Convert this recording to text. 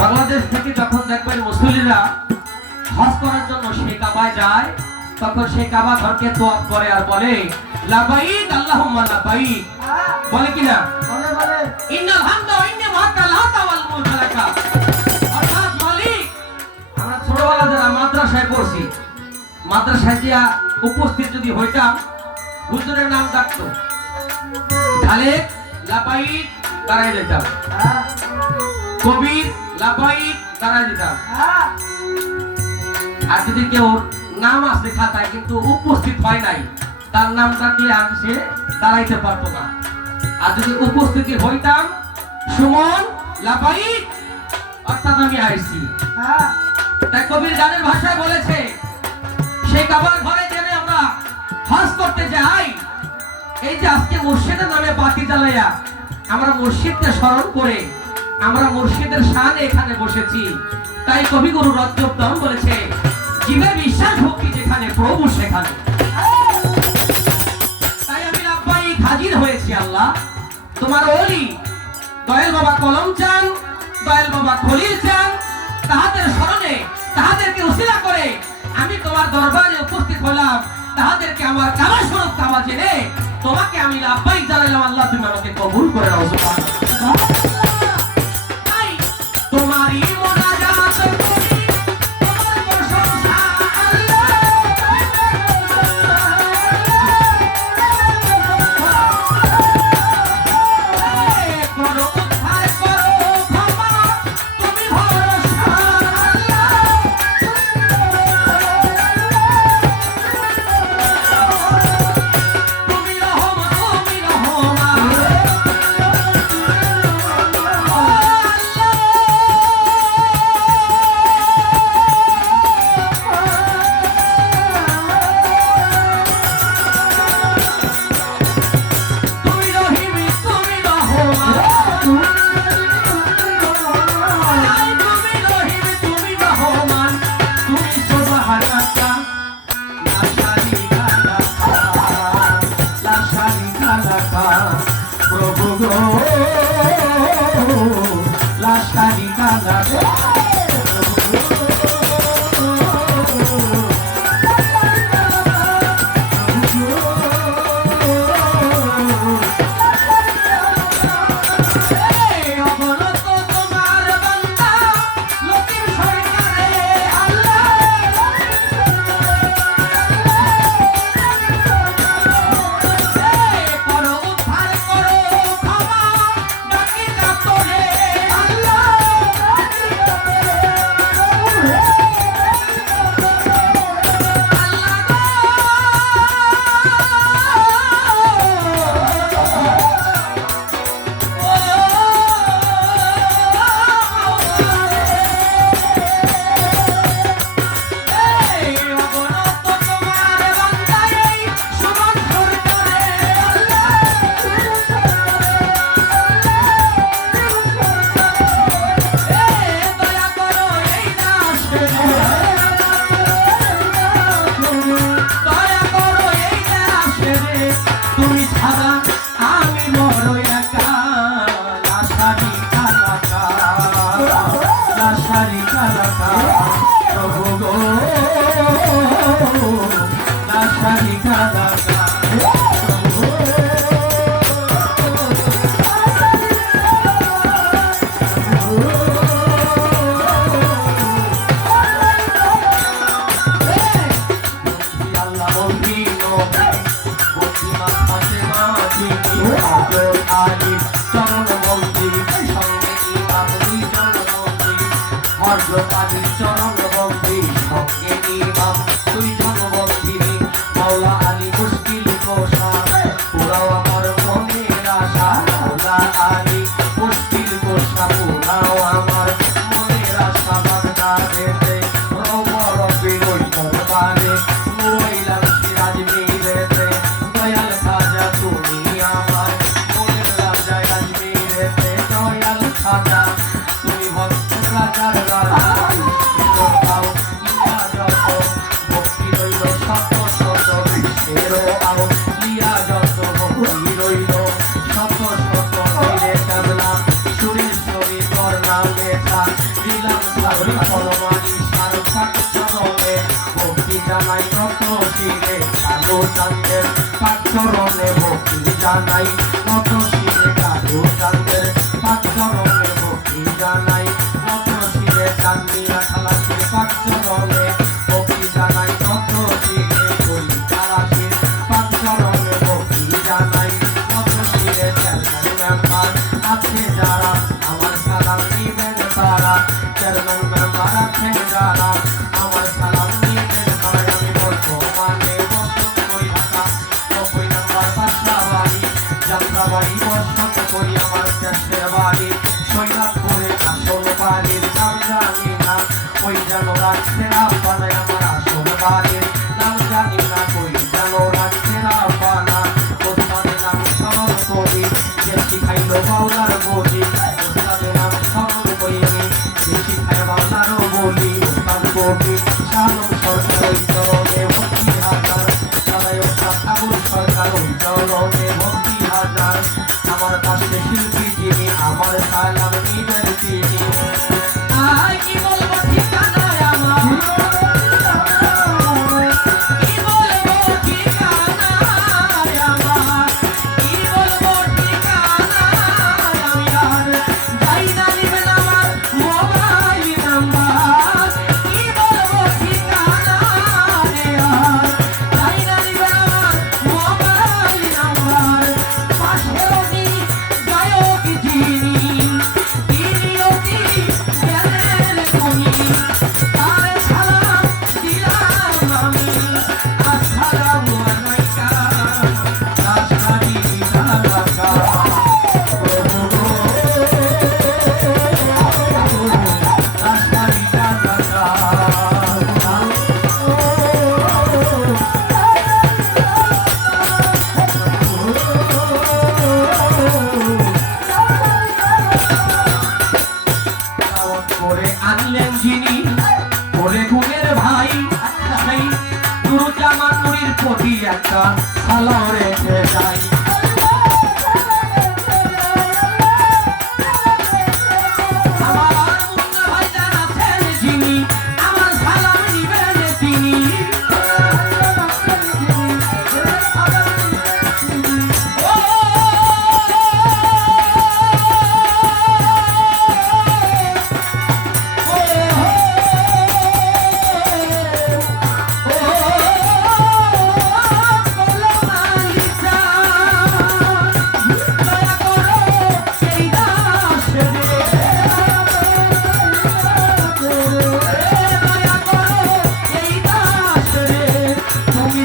বাংলাদেশ থেকে যখন দেখবেন মুসলিরা হজ করার জন্য সে কাবায় যায়, তখন সে কাবা ঘরকে তোয়াপ করে আর বলে লাবাইক আল্লাহুম্মা লাবাইক বলে কিনা? বলে বলে। ইন্নাল হামদা ওয়া ইন্না মাকা লা তাওয়াল মুলকা লাকা অর্থাৎ মালিক আমরা ছোটবেলা যারা মাদ্রাসায় পড়ছি মাদ্রাসায় দিয়া উপস্থিত যদি হইতাম হুজুরের নাম ডাকতো। তাহলে লাবাইক দাঁড়াই যেতাম। কবির লাবাইক দাঁড়াই যেতাম। হ্যাঁ আর যদি কেউ নাম আছে খাতায় কিন্তু উপস্থিত হয় নাই তার নাম ডাকলে আমি সে দাঁড়াইতে পারতো না। আর যদি উপস্থিতি হইতাম সুমন লাপাইক অর্থাৎ আমি আইছি হ্যাঁ। তাই কবির গানের ভাষায় বলেছে সেই কাবার ঘরে জেনে আমরা হজ করতে যাই এই যে আজকে মসজিদের নামে বাতি জ্বালাইয়া আমরা মসজিদকে স্মরণ করে আমরা মসজিদের শান এখানে বসেছি। তাই কবিগুরু রজ্জবদম বলেছে জীবে বিশ্বাস ভক্তি যেখানে প্রভু সেখানে। হাজির হয়েছি আল্লাহ। তোমার ওলি দয়াল বাবা কলম চান, দয়াল বাবা খলিল চান, তাহাদের স্মরণে, তাহাদেরকে উসিলা করে আমি তোমার দরবারে উপস্থিত হলাম। তাহাদেরকে আমার কাবা স্বরূপ কাবা জেনে তোমাকে আমি লাভবাহিক জানাইলাম। আল্লাহ, তুমি আমাকে কবুল করে নাও তোমারই মোনাজাত সাগর ফলমান সার সাক্ষরণে ভক্তি জানাই নত শিরে কালো চান্দের সাক্ষরণে ভক্তি জানাই নত শিরে কালো চান্দের সাক্ষরণে ভক্তি জানাই নত শিরে চান্দিয়া খালাসে সাক্ষরণে